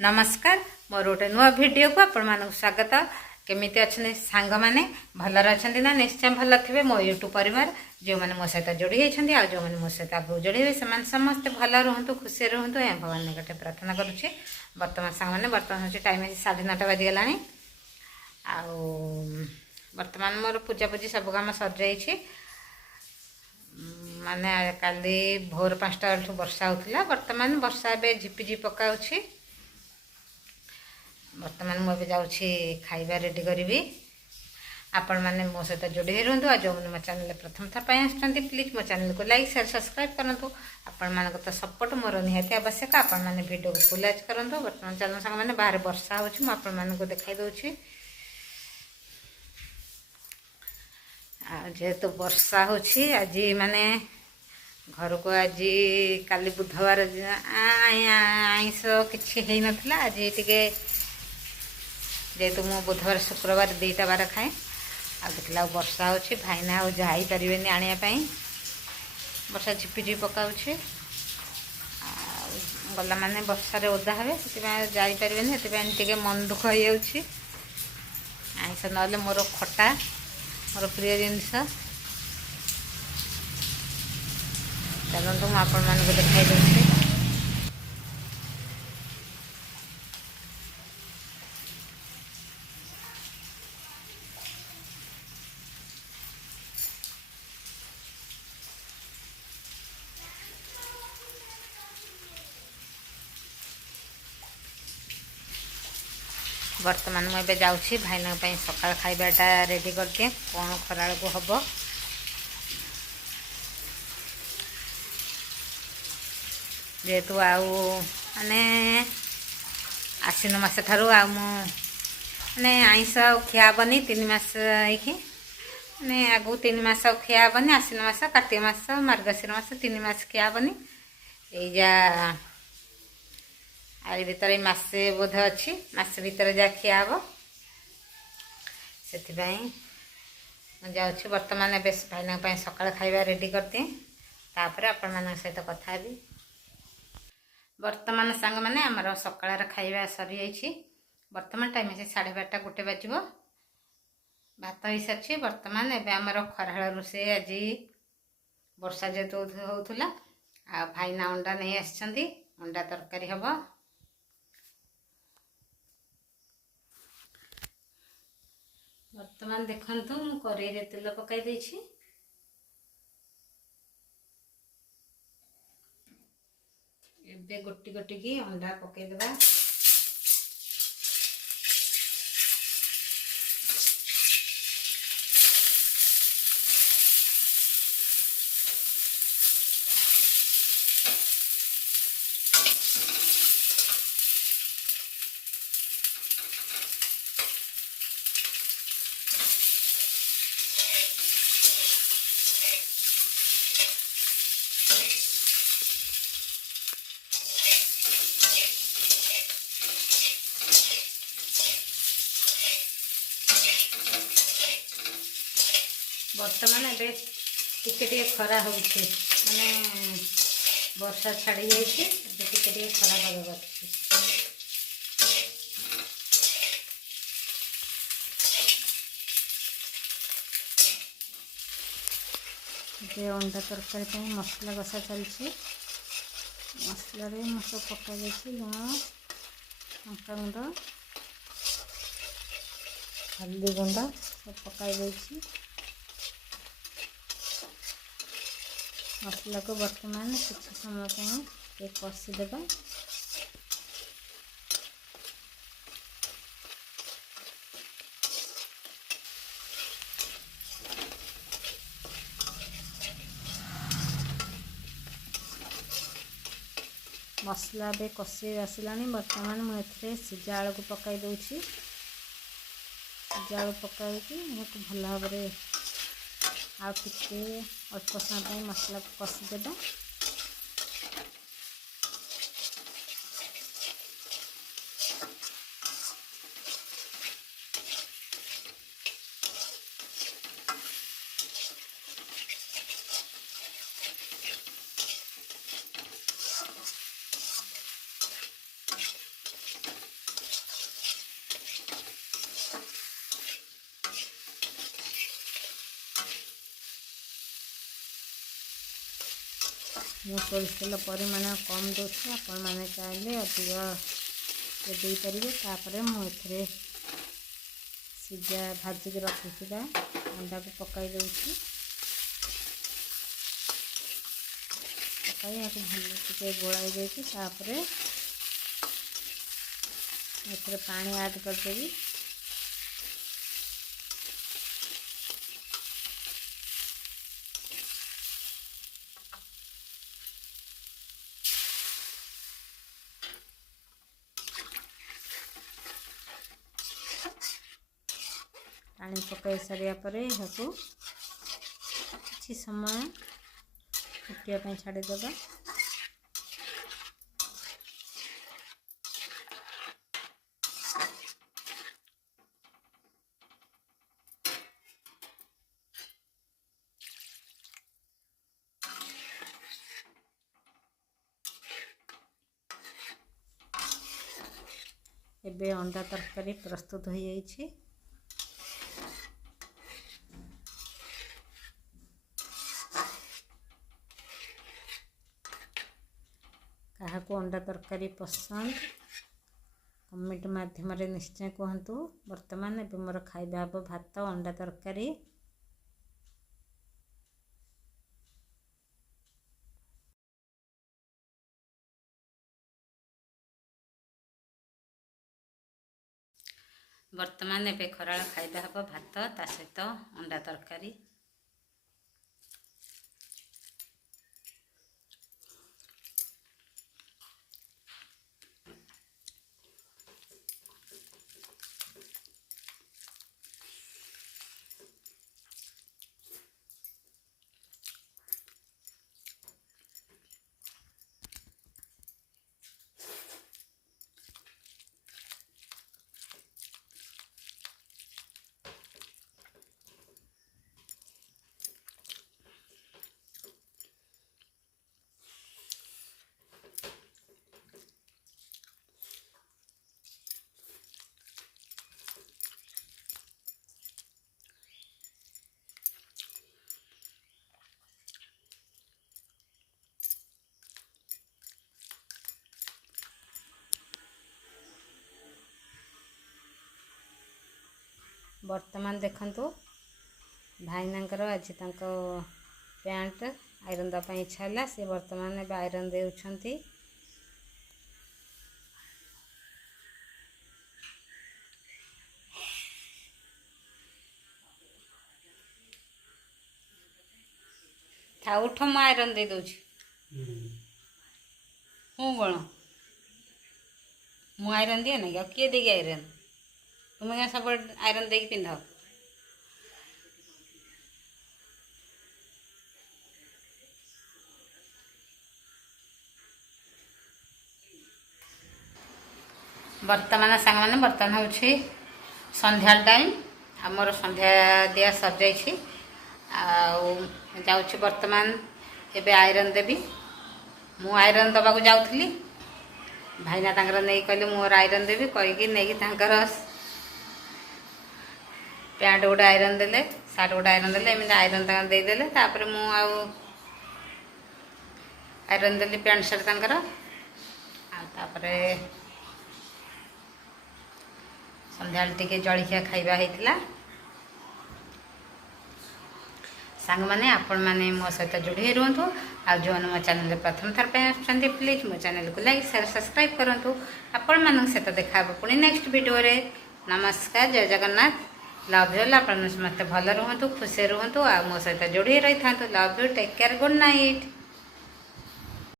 नमस्कार मोर गोटे नुआ वीडियो को आपण मानक स्वागत। केमिति अच्छे सांग मैंने भलर अच्छा ना निश्चय भल थे मो यूट्यूब परिवार जो मैंने मो सहित जोड़ी होती आ जो मैंने मो सहित आगे जोड़ी से समस्ते भल रुहतु खुशी रुहतु या भगवान निकटे प्रार्थना करुच्छे। बर्तमान सांग मैंने बर्तमान हूँ टाइम 9:30 बाजिगला। बर्तमान मोर पूजापूजी सब कम सर जाइए। माने काली भोर 5टा बेलू वर्षा होता बर्तमान वर्षा ए झिपिझिपि पकाऊँगी। बर्तमान मुझे जाऊँगी खाइबा रेडी करी। आपण मैंने मो सहित जोड़ी रुहतु आ जो मैंने मो चैनल प्रथम थर आसुँच प्लीज मो चैनल को लाइक शेयर सब्सक्राइब करूँ। आपण मान तो सपोर्ट मोर निहाती आवश्यक। आपण मैंने वीडियो को फुल वॉच करूँ। बर्तमान चैनल सांग मैंने बाहर वर्षा हो देखा दूसरी जेहेतु वर्षा होछि आज माने घर को आज काली बुधवार आईस किसी है नाला। आज टे जेहेतु मु बुधवार शुक्रवार 2टा बार खाए आ देखला वर्षा होछि भाईना आ जाई परिबेनी आनिया पई। वर्षा झिपिझिपि पकाउछि गला माने वर्षा रे ओदा हेबे से जाई परिबेनी से टे मन दुख हो जाउछि। आईस नले मोर खटा मोर प्रिय जिनस चलते मुझे आपण मान देखा दूसरी। बर्तमान मुझे जाऊँगी भाईना सकाल खाइबाटा रेडी कर दिए कौन खरा को हम जेहेतु आने आश्विन मस ठारू माने आईस खियाबनी 3 मास माने आगु 3 मास खियाबनी आश्विन मस कार्तिक मास मार्गशीर मास 3 मास खियाबनी। या आई भीतर मसे बोध अच्छी मसे भीतर जा खिया हम से जाऊँ। बर्तमान ए भाईना सकाल खाइबा रेडी कर दिए तापर आपण मान सहित कथा भी। बर्तमान सांग मैंने आमर सकाळ खाइबा सरी जाइए। बर्तमान टाइम है 12:30 1 बाजिब भात हो सारी। बर्तमान एवं आमर खराळ रोषे आज वर्षा जेहेतु होता आ भाईना अंडा नहीं आसछंती अंडा तरकारी हम। बर्तमान देखंतु मु कड़ाई रे तेल पकाई देछि। एबे गोटी गोटी की अंडा पकाई देबा। बर्तमान ए टे खरा हो माने वर्षा छाड़ी जाइए टे खरा पाग कर अंडा तरकारी मसला कषा चलती। मसला मस पका लुण लंका गुंड हल्दी गुंड सब पकाई। मसला को बर्तमान कुछ समय कषिदेबा। मसला बे कषि आसला बर्तमान मुझे सिजा आलू को पकाई दूसरी। सिजा आलू पकाई भल भाव आटे अल्प समय मसला को कषिदेबा। ମୁଁ ସୋରିଷ ତେଲ ପରିମାଣ କମ୍ ଦେଉଛି, ଆପଣମାନେ ଚାହିଁଲେ ଅଧିକ ଦେଇପାରିବେ। ତାପରେ ମୁଁ ଏଥିରେ ସିଝା ଭାଜିକି ରଖିଥିବା ଅଣ୍ଡାକୁ ପକାଇ ଦେଉଛି। ପକାଇ ଏହାକୁ ଭଲ ଟିକେ ଗୋଳାଇ ଦେଇକି ତାପରେ ଏଥିରେ ପାଣି ଆଡ଼୍ କରିଦେବି। ପାଣି ପକାଇ ସାରିବା ପରେ ଏହାକୁ କିଛି ସମୟ ଫୁଟିବା ପାଇଁ ଛାଡ଼ିଦେବା। ଏବେ ଅଣ୍ଡା ତରକାରୀ ପ୍ରସ୍ତୁତ ହୋଇଯାଇଛି। କାହାକୁ ଅଣ୍ଡା ତରକାରୀ ପସନ୍ଦ କମେଣ୍ଟ ମାଧ୍ୟମରେ ନିଶ୍ଚୟ କୁହନ୍ତୁ। ବର୍ତ୍ତମାନ ଏବେ ମୋର ଖାଇବା ହେବ ଭାତ, ଅଣ୍ଡା ତରକାରୀ। ବର୍ତ୍ତମାନ ଏବେ ଖରାଳ ଖାଇବା ହେବ ଭାତ, ତା ସହିତ ଅଣ୍ଡା ତରକାରୀ। ବର୍ତ୍ତମାନ ଦେଖନ୍ତୁ ଭାଇନାଙ୍କର ଆଜି ତାଙ୍କ ପ୍ୟାଣ୍ଟ ଆଇରନ୍ ଦେବା ପାଇଁ ଇଚ୍ଛା ହେଲା। ସେ ବର୍ତ୍ତମାନ ଏବେ ଆଇରନ୍ ଦେଉଛନ୍ତି। ଥାଉ ଉଠ, ମୁଁ ଆଇରନ୍ ଦେଇ ଦେଉଛି। ମୁଁ କ'ଣ ମୁଁ ଆଇରନ୍ ଦିଏ ନାଇଁ? ଆଉ କିଏ ଦେଇକି ଆଇରନ୍? ତୁମେ କାଁ ସବୁବେଳେ ଆଇରନ୍ ଦେଇକି ପିନ୍ଧ? ବର୍ତ୍ତମାନ ସାଙ୍ଗମାନେ ବର୍ତ୍ତମାନ ହେଉଛି ସନ୍ଧ୍ୟା ଟାଇମ୍। ଆମର ସନ୍ଧ୍ୟା ଦିଆ ସରିଯାଇଛି। ଆଉ ଯାଉଛି ବର୍ତ୍ତମାନ ଏବେ ଆଇରନ୍ ଦେବି। ମୁଁ ଆଇରନ୍ ଦେବାକୁ ଯାଉଥିଲି, ଭାଇନା ତାଙ୍କର ନେଇ କହିଲେ ମୋର ଆଇରନ୍ ଦେବି କହିକି ନେଇକି ତାଙ୍କର ପ୍ୟାଣ୍ଟ ଗୋଟେ ଆଇରନ୍ ଦେଲେ, ସାର୍ଟ ଗୋଟେ ଆଇରନ୍ ଦେଲେ, ଏମିତି ଆଇରନ୍ ତାଙ୍କର ଦେଇଦେଲେ। ତାପରେ ମୁଁ ଆଉ ଆଇରନ୍ ଦେଲି ପ୍ୟାଣ୍ଟ ସାର୍ଟ ତାଙ୍କର। ଆଉ ତାପରେ ସନ୍ଧ୍ୟାବେଳେ ଟିକେ ଜଳଖିଆ ଖାଇବା ହେଇଥିଲା। ସାଙ୍ଗମାନେ ଆପଣମାନେ ମୋ ସହିତ ଯୋଡ଼ି ହୋଇ ରୁହନ୍ତୁ। ଆଉ ଯେଉଁମାନେ ମୋ ଚ୍ୟାନେଲରେ ପ୍ରଥମ ଥର ପାଇଁ ଆସୁଛନ୍ତି ପ୍ଲିଜ୍ ମୋ ଚ୍ୟାନେଲକୁ ଲାଇକ୍, ସେୟାର, ସବସ୍କ୍ରାଇବ୍ କରନ୍ତୁ। ଆପଣମାନଙ୍କ ସହିତ ଦେଖା ହେବ ପୁଣି ନେକ୍ସଟ ଭିଡ଼ିଓରେ। ନମସ୍କାର, ଜୟ ଜଗନ୍ନାଥ, ଲଭ୍ ୟୁ। ଆପଣ ସମସ୍ତେ ଭଲ ରୁହନ୍ତୁ, ଖୁସିରେ ରୁହନ୍ତୁ, ଆଉ ମୋ ସହିତ ଯୋଡ଼ି ହୋଇ ରହିଥାନ୍ତୁ। Love you, take care, good night.